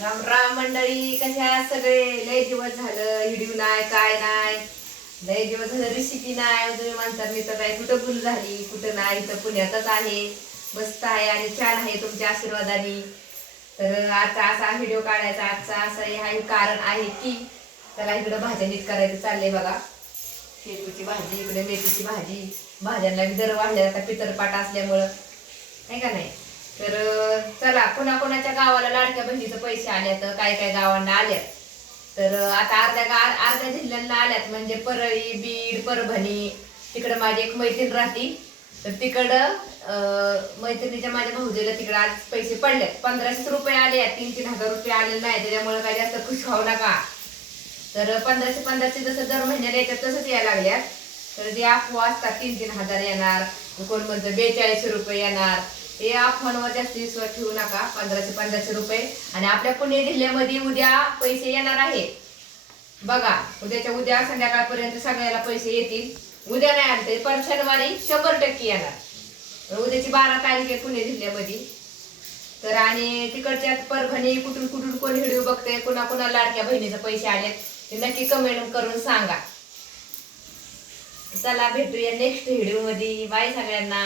राम राम मंडळी कशा सगळे? लय दिवस झालं व्हिडिओ नाही काय नाही? लय दिवस झालं रेसिपी नाही तुम्ही म्हणतात मी तर काय कुठं भूल झाली कुठं नाही इथं पुण्यातच आहे. मस्त आहे आणि छान आहे तुमच्या आशीर्वादाने. तर आता असा व्हिडिओ काढायचा आजचा असा हे कारण आहे की त्याला इकडं भाज्या नीट करायचं चाललंय बघा. शेपूची भाजी इकडे मेथीची भाजी. भाज्यांना बी दर वाढले आता पितरपाट असल्यामुळं. नाही का नाही? तर चला कोणाकोणाच्या गावाला लाडक्या बहिणीचे पैसे आल्यात काय काय गावांना आल्यात. तर आता अर्ध्या गा अर्ध्या जिल्ह्यांना आल्यात म्हणजे परळी बीड परभणी तिकडं माझी एक मैत्रीण राहती. तर तिकडं मैत्रिणीच्या माझ्या भाऊजीला तिकडं आज पैसे पडलेत. पंधराशे रुपये आले आहेत तीन तीन हजार रुपये आलेले नाही त्याच्यामुळे काय जास्त खुश व्हावं नका. तर पंधराशे पंधराशे जसं दर महिन्याला येतात तसंच यायला लागल्यात. तर जे अफवा असतात तीन तीन हजार येणार कोण म्हणतं बेचाळीसशे रुपये येणार. हे अफवांवर जास्त विश्वास ठेवू नका. पंधराशे पंधराशे रुपये. आणि आपल्या पुणे जिल्ह्यामध्ये उद्या पैसे येणार आहे बघा उद्याच्या उद्या संध्याकाळपर्यंत सगळ्याला पैसे येतील. उद्या नाही आले पण शनिवारी शंभर टक्के येणार. उद्याची बारा तारीख आहे पुणे जिल्ह्यामध्ये. तर आणि तिकडच्या परभणी कुठून कुठून कोण व्हिडिओ बघते कुणा कुणा लाडक्या बहिणीचे पैसे आले ते नक्की कमेंट करून सांगा. चला भेटूया नेक्स्ट व्हिडिओमध्ये. बाय सगळ्यांना.